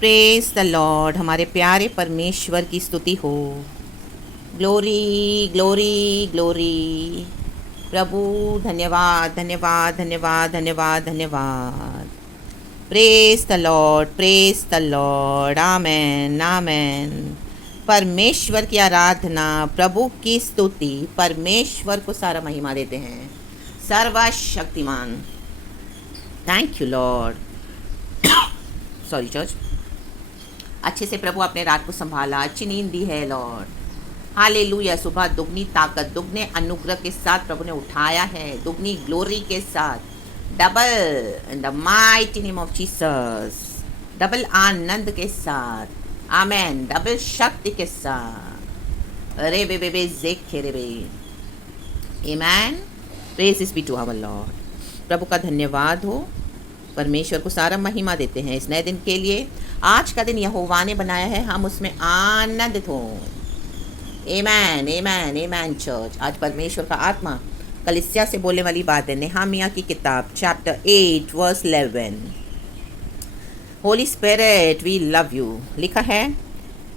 Praise the Lord. हमारे प्यारे परमेश्वर की स्तुति हो। Glory glory glory. प्रभु धन्यवाद धन्यवाद धन्यवाद धन्यवाद धन्यवाद। Praise the Lord praise the Lord. Amen amen. परमेश्वर की आराधना, प्रभु की स्तुति, परमेश्वर को सारा महिमा देते हैं। सर्वशक्तिमान, thank you Lord. Sorry church. अच्छे से प्रभु आपने रात को संभाला, अच्छी नींद दी है लॉर्ड। हालेलुया। सुबह दुगनी ताकत, दुगने अनुग्रह के साथ प्रभु ने उठाया है, दुगनी ग्लोरी के साथ, double in the mighty name of Jesus, double आनंद के साथ, आमेन, डबल शक्ति के साथ। अरे बे बे बे जेखे रे बे। Amen. Praise be to our Lord. प्रभु का धन्यवाद हो। परमेश्वर को सारा महिमा देते हैं इस नए दिन के लिए। आज का दिन यहोवा ने बनाया है, हम उसमें आनंदित हों। आमेन आमेन आमेन चर्च। आज परमेश्वर का आत्मा कलीसिया से बोलने वाली बात है। नेहमिया की किताब chapter 8 verse 11। Holy Spirit we love you. लिखा है,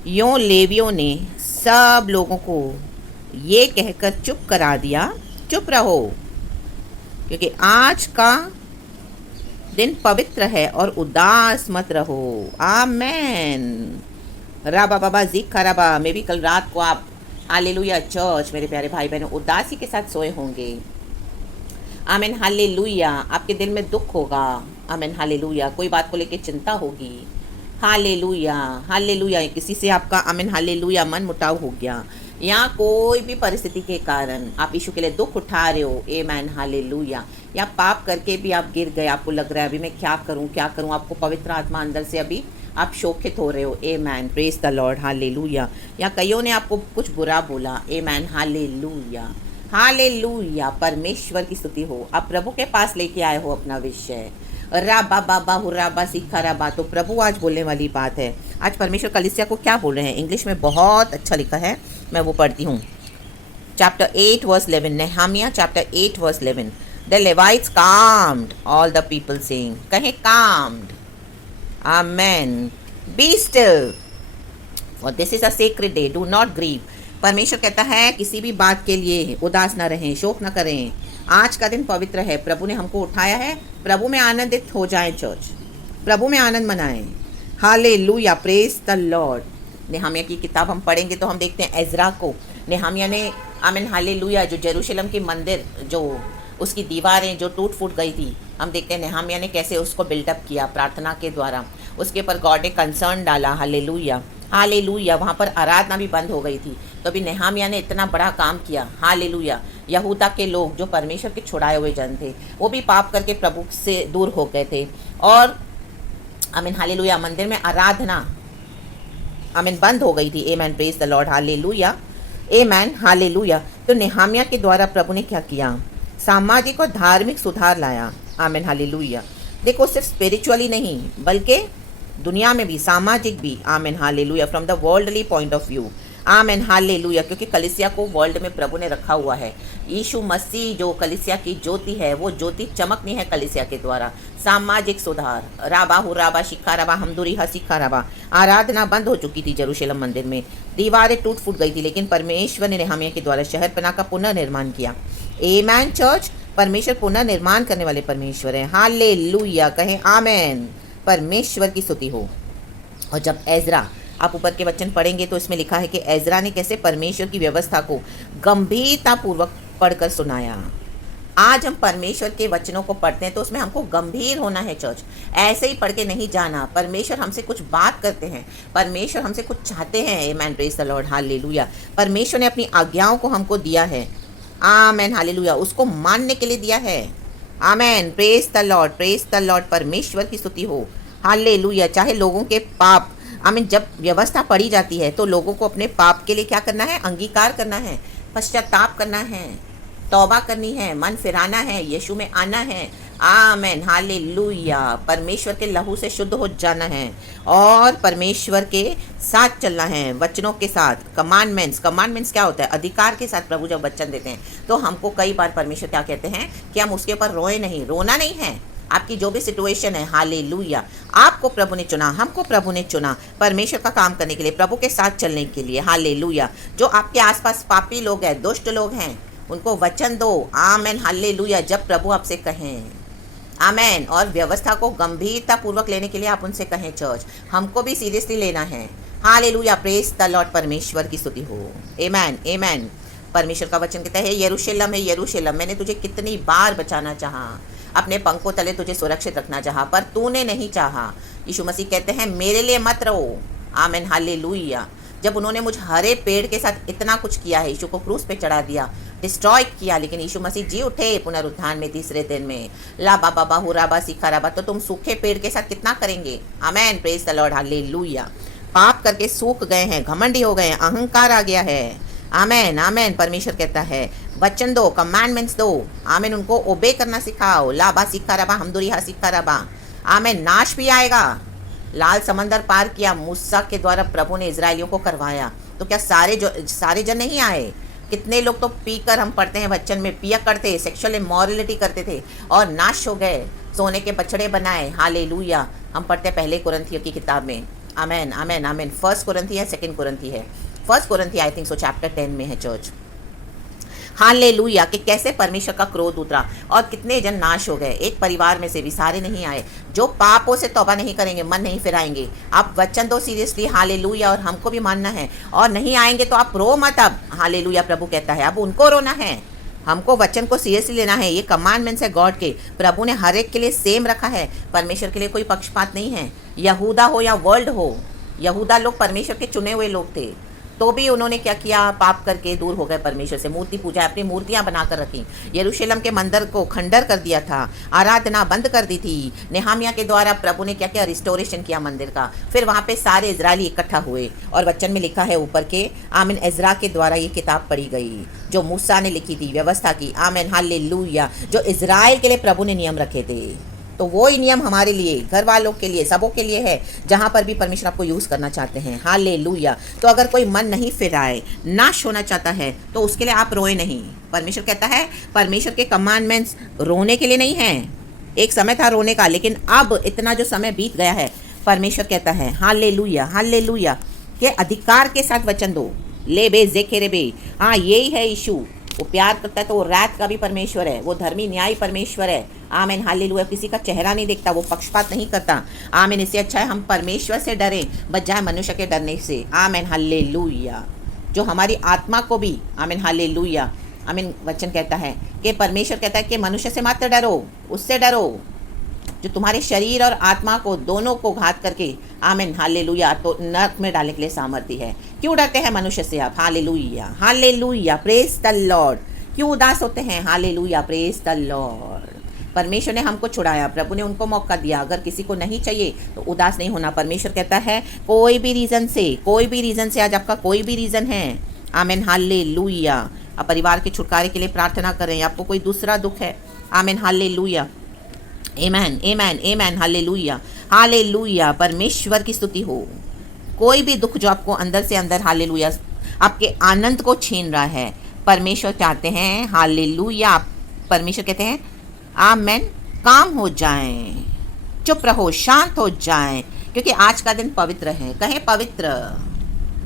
यों लेवियों ने सब लोगों को ये कहकर चुप करा दिया, चुप रहो, क्योंकि आज का दिन पवित्र है और उदास मत रहो। आमेन। राबा बाबा जिक्का राबा। मे भी कल रात को आप हालेलुया चर्च मेरे प्यारे भाई बहनों उदासी के साथ सोए होंगे। Amen hallelujah. आपके दिल में दुख होगा। Amen hallelujah. कोई बात को लेके चिंता होगी। Hallelujah hallelujah. किसी से आपका आमेन हालेलुया मन मुटाव हो गया, या कोई भी परिस्थिति के कारण आप यीशु के लिए दुख उठा रहे हो। Amen hallelujah. या पाप करके भी आप गिर गए, आपको लग रहा है अभी मैं क्या करूं क्या करूं, आपको पवित्र आत्मा अंदर से अभी आप शोकित हो रहे हो। Amen. Praise the Lord. Hallelujah. या कईयों ने आपको कुछ बुरा बोला। Amen hallelujah hallelujah. परमेश्वर की स्तुति हो। आप प्रभु के पास लेके आए हो अपना विषय। राबा बाबा हुराबा सीखा राबा। तो प्रभु आज बोलने वाली बात है। आज परमेश्वर कलीसिया को क्या बोल रहे हैं, इंग्लिश में बहुत अच्छा लिखा है, मैं वो पढ़ती हूँ। Chapter 8 verse 11। Nehemiah chapter 8 verse 11। The Levites calmed all the people saying, कहें calmed, amen, be still, for this is a sacred day, do not grieve। परमेश्वर कहता है किसी भी बात के लिए उदास न रहें, शोक न करें। आज का दिन पवित्र है, प्रभु ने हमको उठाया है, प्रभु में आनंदित हो जाएं चर्च, प्रभु में आनंद मनाएं। Hallelujah. Praise the Lord. Nehemiah की किताब हम पढ़ेंगे तो हम देखते हैं एजरा को नेहमिया ने आमेन हालेलुया जो यरूशलेम के मंदिर, जो उसकी दीवारें जो टूट फूट गई थी, हम देखते हैं नेहमिया ने कैसे उसको बिल्डअप किया प्रार्थना के द्वारा। उसके ऊपर गॉड ने कंसर्न डाला। Hallelujah hallelujah. वहाँ पर आराधना भी बंद हो गई थी, तो अभी नेहमिया ने इतना बड़ा काम किया। हालेलुया। यहूदा के लोग जो परमेश्वर के छुड़ाए हुए जन थे, वो भी पाप करके प्रभु से दूर हो गए थे, और आमीन हालेलुया मंदिर में आराधना आमीन बंद हो गई थी। Amen. Praise the Lord. Hallelujah amen hallelujah. तो नेहमिया के द्वारा प्रभु ने क्या किया, सामाजिक और धार्मिक सुधार लाया। Amen hallelujah. देखो सिर्फ स्पिरिचुअली नहीं बल्कि दुनिया में भी, सामाजिक भी। Amen hallelujah. From the worldly point of view. Amen hallelujah. क्योंकि कलीसिया को वर्ल्ड में प्रभु ने रखा हुआ है। यीशु मसीह जो कलीसिया की ज्योति है, वो ज्योति चमकनी है कलीसिया के द्वारा। सामाजिक सुधार। राबा हुराबा शिखा राबा हमदुरी हसीखा राबा। आराधना बंद हो चुकी थी यरूशलेम मंदिर में, दीवारें टूट फूट गई थी, लेकिन परमेश्वर ने नेहमिया के द्वारा शहरपनाह का पुनर्निर्माण किया। आमेन चर्च। परमेश्वर पुनर्निर्माण करने वाले परमेश्वर है। हालेलुया। कहें आमेन। परमेश्वर की स्तुति हो। और जब एजरा, आप ऊपर के वचन पढ़ेंगे तो इसमें लिखा है कि एजरा ने कैसे परमेश्वर की व्यवस्था को गंभीरतापूर्वक पढ़कर सुनाया। आज हम परमेश्वर के वचनों को पढ़ते हैं तो उसमें हमको गंभीर होना है चर्च, ऐसे ही पढ़ के नहीं जाना। परमेश्वर हमसे कुछ बात करते हैं, परमेश्वर हमसे कुछ चाहते हैं। Amen. Praise the Lord. Hallelujah. परमेश्वर ने अपनी आज्ञाओं को हमको दिया है। Amen hallelujah. उसको मानने के लिए दिया है। Amen. Praise the Lord praise the Lord. परमेश्वर की स्तुति हो। हालेलुया। चाहे लोगों के पाप, आमीन, जब व्यवस्था पढ़ी जाती है तो लोगों को अपने पाप के लिए क्या करना है, अंगीकार करना है, पश्चाताप करना है, तौबा करनी है, मन फिराना है, यीशु में आना है। Amen hallelujah. परमेश्वर के लहू से शुद्ध हो जाना है और परमेश्वर के साथ चलना है, वचनों के साथ। कमांडमेंट्स, कमांडमेंट्स क्या होता है, अधिकार के साथ प्रभु जब वचन देते हैं तो हमको कई बार परमेश्वर क्या कहते हैं कि हम उसके ऊपर रोए नहीं, रोना नहीं है, आपकी जो भी सिचुएशन है, हालेलुया, आपको प्रभु ने चुना, हमको प्रभु ने चुना परमेश्वर का काम करने के लिए, प्रभु के साथ चलने के लिए, हालेलुया। जो आपके आसपास पापी लोग हैं, दुष्ट लोग हैं, उनको वचन दो, आमेन, हालेलुया, जब प्रभु आपसे कहें, आमेन। और व्यवस्था को गंभीरता पूर्वक लेने के लिए आप उनसे कहें चर्च, हमको भी सीरियसली लेना है, हालेलुया, प्रेज द लॉर्ड, परमेश्वर की स्तुति हो, आमेन, आमेन। परमेश्वर का वचन कहता है, यरूशलेम है यरूशलेम, मैंने तुझे कितनी बार बचाना चाहा, अपने पंखों तले तुझे सुरक्षित रखना चाहा, पर तूने नहीं चाहा। यीशु मसीह कहते हैं, मेरे लिए मत रहो, आमेन, हालेलुया। जब उन्होंने मुझ हरे पेड़ के साथ इतना कुछ किया है, यीशु को क्रूस पे चढ़ा दिया, डिस्ट्रॉय किया, लेकिन यीशु मसीह जी उठे पुनरुत्थान में तीसरे दिन में, ला बाबा बाहू राबा सिखा राबा, तो तुम सूखे पेड़ के साथ कितना करेंगे, आमेन, प्रेज द लॉर्ड, हालेलुया। पाप करके सूख गए हैं, घमंडी हो गए हैं, अहंकार आ गया है, आमेन, आमेन। परमेश्वर कहता है, वचन दो, कमांडमेंट्स दो, आमेन, उनको ओबे करना सिखाओ, लाबा सिखा रबा, हमदुरिहा सिखा रबा, आमेन। नाश भी आएगा, लाल समंदर पार किया, मूसा के द्वारा प्रभु ने इजरायलियों को करवाया, तो क्या सारे जन नहीं आए? कितने लोग तो पीकर, हम पढ़ते हैं वचन में, पिया करते, सेक्सुअल इमोरलिटी करते थे और नाश हो गए, सोने के बछड़े बनाए, हालेलुया। हम पढ़ते हैं पहले कुरिन्थियों की किताब में, आमेन, आमेन, आमेन। फर्स्ट कुरिन्थी है, सेकंड कुरिन्थी है, फर्स्ट कुरिन्थी आई थिंक सो चैप्टर 10 में है चर्च, हालेलुया, कि कैसे परमेश्वर का क्रोध उतरा और कितने जन नाश हो गए। एक परिवार में से भी सारे नहीं आए, जो पापों से तौबा नहीं करेंगे, मन नहीं फिराएंगे। आप वचन दो सीरियसली, हालेलुया, और हमको भी मानना है, और नहीं आएंगे तो आप रो मत अब, हालेलुया। प्रभु कहता है अब उनको रोना है, हमको वचन को सीरियसली लेना है। ये कमांडमेंट्स है गॉड के, प्रभु ने हर एक के लिए सेम रखा है, परमेश्वर के लिए कोई पक्षपात नहीं है। यहूदा हो या वर्ल्ड हो, यहूदा लोग परमेश्वर के चुने हुए लोग थे, तो भी उन्होंने क्या किया, पाप करके दूर हो गए परमेश्वर से, मूर्ति पूजा, अपनी मूर्तियां बनाकर रखी, यरूशलेम के मंदिर को खंडर कर दिया था, आराधना बंद कर दी थी। नेहमिया के द्वारा प्रभु ने क्या किया, रिस्टोरेशन किया मंदिर का। फिर वहाँ पे सारे इजरायली इकट्ठा हुए, और वचन में लिखा है ऊपर के, आमीन, एजरा के द्वारा ये किताब पढ़ी गई जो मूसा ने लिखी थी, व्यवस्था की, आमीन, हालेलुया, जो इजराइल के लिए प्रभु ने नियम रखे थे। तो वो ही नियम हमारे लिए, घर वालों के लिए, सबों के लिए है, जहाँ पर भी परमेश्वर आपको यूज़ करना चाहते हैं, हालेलुया। तो अगर कोई मन नहीं फिराए, नाश होना चाहता है, तो उसके लिए आप रोए नहीं। परमेश्वर कहता है, परमेश्वर के कमांडमेंट्स रोने के लिए नहीं हैं। एक समय था रोने का, लेकिन अब इतना जो समय बीत गया है, परमेश्वर कहता है, हालेलुया, हालेलुया, के अधिकार के साथ वचन दो, ले बे जेखेरे बे। हाँ, यही है यीशु, वो प्यार करता है तो वो रात का भी परमेश्वर है, वो धर्मी न्यायी परमेश्वर है, आमीन, हालेलुया। किसी का चेहरा नहीं देखता, वो पक्षपात नहीं करता, आमीन। इससे अच्छा है हम परमेश्वर से डरें बजाय मनुष्य के डरने से, आमीन, हालेलुया। जो हमारी आत्मा को भी, आमीन, हालेलुया, आमीन, वचन कहता है कि परमेश्वर कहता है कि मनुष्य से मत डरो, उससे डरो जो तुम्हारे शरीर और आत्मा को दोनों को घात करके, आमीन, हालेलुया, तो नरक में डालने के लिए सामर्थ्य है। क्यों डरते हैं मनुष्य से आप, hallelujah, hallelujah, praise the Lord. क्यों उदास होते हैं, हालेलुया, प्रेज द लॉर्ड। परमेश्वर ने हमको छुड़ाया, प्रभु ने उनको मौका दिया, अगर किसी को नहीं चाहिए तो उदास नहीं होना। परमेश्वर कहता है कोई भी रीज़न से, आज आपका कोई भी रीज़न है, आमीन, हालेलुया, आप परिवार के छुटकारे के लिए प्रार्थना करें, आपको कोई दूसरा दुख है, आमीन, हालेलुया, आमेन, आमेन, आमेन, हालेलुया, हालेलुया, परमेश्वर की स्तुति हो। कोई भी दुख जो आपको अंदर से अंदर, हालेलुया, आपके आनंद को छीन रहा है, परमेश्वर चाहते हैं, हालेलुया, परमेश्वर कहते हैं, आमेन, काम हो जाएं, चुप रहो, शांत हो जाएं, क्योंकि आज का दिन पवित्र है, कहें पवित्र,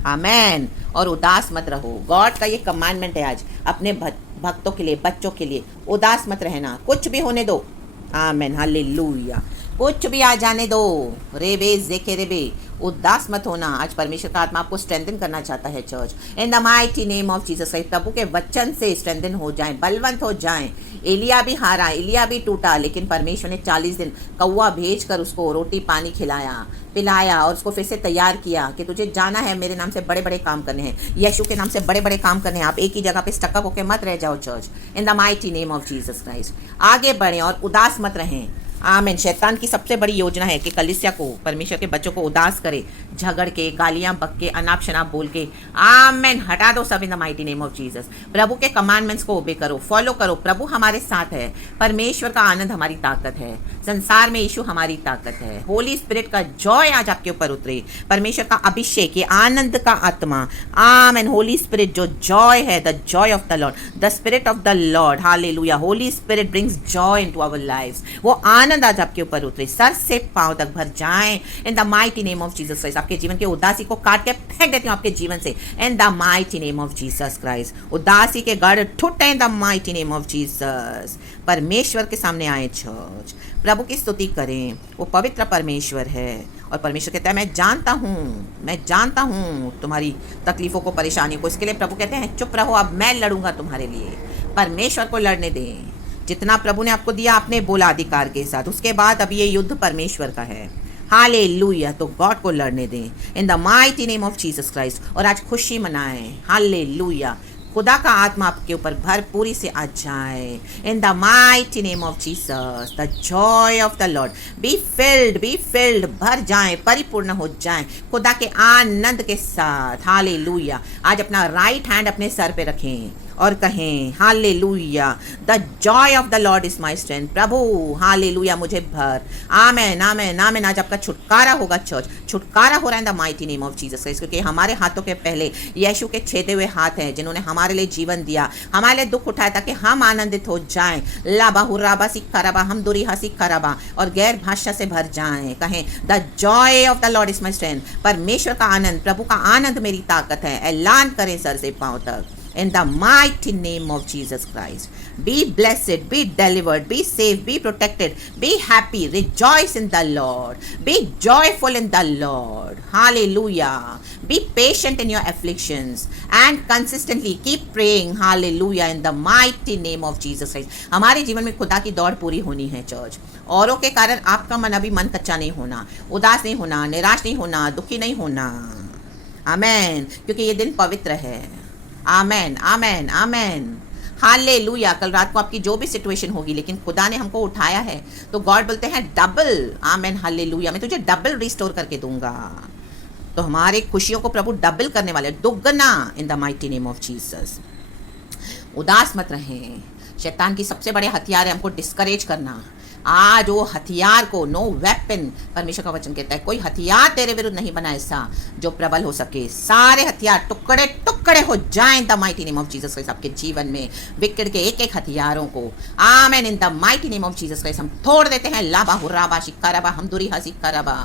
आमेन, और उदास मत रहो। गॉड का ये कमांडमेंट है आज अपने भक्तों के लिए, बच्चों के लिए, उदास मत रहना, कुछ भी होने दो, आमेन, हालेलुया, कुछ भी आ जाने दो, रेबे जेके रेबे, उदास मत होना। आज परमेश्वर का आत्मा आपको स्ट्रेंथन करना चाहता है church, in the mighty name of Jesus Christ. प्रभु के वचन से स्ट्रेंथन हो जाएं, बलवंत हो जाएं। एलिया भी हारा, एलिया भी टूटा, लेकिन परमेश्वर ने 40 दिन कौवा भेज कर उसको रोटी पानी खिलाया, पिलाया, और उसको फिर से तैयार किया कि तुझे जाना है, मेरे नाम से बड़े बड़े काम करने हैं, यीशु के नाम से बड़े बड़े काम करने हैं। आप एक ही जगह पे स्टकअप होकर मत रह जाओ church, in the mighty name of Jesus Christ. आगे बढ़ें और उदास मत रहें, आमीन। शैतान की सबसे बड़ी योजना है कि कलीसिया को, परमेश्वर के बच्चों को उदास करे, झगड़ के, गालियां बक के, अनाप शनाप बोल के, आमीन, हटा दो सब in the mighty name of Jesus. प्रभु के कमांडमेंट्स को ओबे करो, फॉलो करो। प्रभु हमारे साथ है, परमेश्वर का आनंद हमारी ताकत है, संसार में यीशु हमारी ताकत है। होली स्पिरिट का जॉय आज आपके ऊपर उतरे, परमेश्वर का अभिषेक, ये आनंद का आत्मा, आमीन। होली स्पिरिट जो जॉय है, the joy of the Lord, the Spirit of the Lord, hallelujah. Holy Spirit brings joy into our lives. वो आनंद आनंद आज आपके ऊपर उतरे, सर से पांव तक भर जाएं इन the mighty name of Jesus Christ. आपके जीवन के उदासी को काट के फेंक देती हूँ आपके जीवन से इन the mighty name of Jesus Christ. उदासी के गढ़ टूटे इन the mighty name of Jesus. परमेश्वर के सामने आए चर्च, प्रभु की स्तुति करें। वो पवित्र परमेश्वर है और परमेश्वर कहता है मैं जानता हूँ तुम्हारी तकलीफों को, परेशानियों को। इसके लिए प्रभु कहते हैं चुप रहो, अब मैं लड़ूंगा तुम्हारे लिए। परमेश्वर को लड़ने दें। जितना प्रभु ने आपको दिया आपने बोला अधिकार के साथ, उसके बाद अब ये युद्ध परमेश्वर का है। हालेलुया। तो गॉड को लड़ने दें इन the mighty name of Jesus Christ. और आज खुशी मनाएं। हालेलुया। खुदा का आत्मा आपके ऊपर भरपूरी से आ जाए इन the mighty name of Jesus. The joy of the Lord be filled, भर जाएं, परिपूर्ण हो जाएं खुदा के आनंद के साथ। हालेलुया। आज अपना राइट हैंड अपने सर पे रखें और कहें hallelujah, the joy of the Lord is my strength. Prabhu hallelujah मुझे भर। आमेन आमेन आमेन। आज आपका छुटकारा होगा चर्च, छुटकारा हो रहा है इन the mighty name of Jesus Christ. क्योंकि हमारे हाथों के पहले यीशु के छेदे हुए हाथ हैं, जिन्होंने हमारे लिए जीवन दिया, हमारे लिए दुख उठाया ताकि हम आनंदित हो जाएं। लाबा हुराबा सिक्खराबा हम दुरीहा सिक्खराबा और गैर भाषा से भर जाएं। कहें the joy of the Lord is my strength. परमेश्वर का आनंद, प्रभु का आनंद मेरी ताकत है। ऐलान करें सर से पांव तक in the mighty name of Jesus Christ. Be blessed, be delivered, be safe, be protected, be happy, rejoice in the Lord, be joyful in the Lord. Hallelujah. Be patient in your afflictions and consistently keep praying. Hallelujah. In the mighty name of Jesus Christ. हमारे जीवन में खुदा की दौड़ पूरी होनी है church. औरों के कारण आपका मन अभी मन कच्चा नहीं होना, उदास नहीं होना, निराश नहीं होना, दुखी नहीं होना। आमेन। क्योंकि ये दिन पवित्र है। आमेन आमेन आमेन। हालेलुया। कल रात को आपकी जो भी सिचुएशन होगी, लेकिन खुदा ने हमको उठाया है तो गॉड बोलते हैं डबल। Amen hallelujah. मैं तुझे डबल रिस्टोर करके दूंगा। तो हमारे खुशियों को प्रभु डबल करने वाले, दुगना इन the mighty name of Jesus. उदास मत रहें। शैतान की सबसे बड़े हथियार है हमको डिस्करेज करना। आज वो हथियार को, नो वेपन, परमेश्वर का वचन कहता है कोई हथियार तेरे विरुद्ध नहीं बना ऐसा जो प्रबल हो सके। सारे हथियार टुकड़े टुकड़े हो जाएं the mighty name of Jesus Christ. आपके जीवन में विकेट के एक एक हथियारों को amen in the mighty name of Jesus Christ हम तोड़ देते हैं। लाबा हुराबा शिक्काराबा हम दुरीहा सिक्काराबा।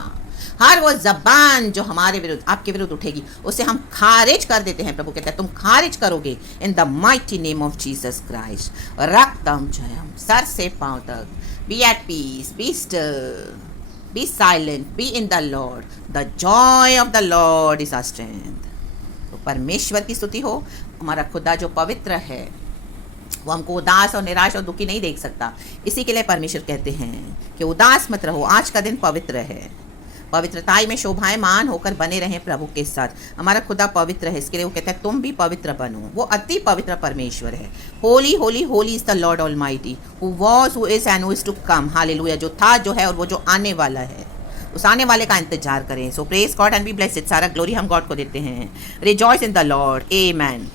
हर वो जबान जो हमारे विरुद्ध, आपके विरुद्ध उठेगी, उसे हम खारिज कर देते हैं। प्रभु कहता है तुम खारिज करोगे in the mighty name of Jesus Christ. रक्तम जयम, सर से पांव तक। Be at peace, be still, be silent, be in the Lord. The joy of the Lord is our strength. तो परमेश्वर की स्तुति हो। हमारा खुदा जो पवित्र है वो हमको उदास और निराश और दुखी नहीं देख सकता। इसी के लिए परमेश्वर कहते हैं कि उदास मत रहो, आज का दिन पवित्र है। पवित्रताई में शोभायमान होकर बने रहें प्रभु के साथ। हमारा खुदा पवित्र है, इसके लिए वो कहता है तुम भी पवित्र बनो। वो अति पवित्र परमेश्वर है। Holy holy holy is the Lord Almighty who was, who is and who is to come. Hallelujah. जो था, जो है और वो जो आने वाला है, उस आने वाले का इंतजार करें। So praise God and be blessed. सारा ग्लोरी हम गॉड को देते हैं। Rejoice in the Lord. Amen.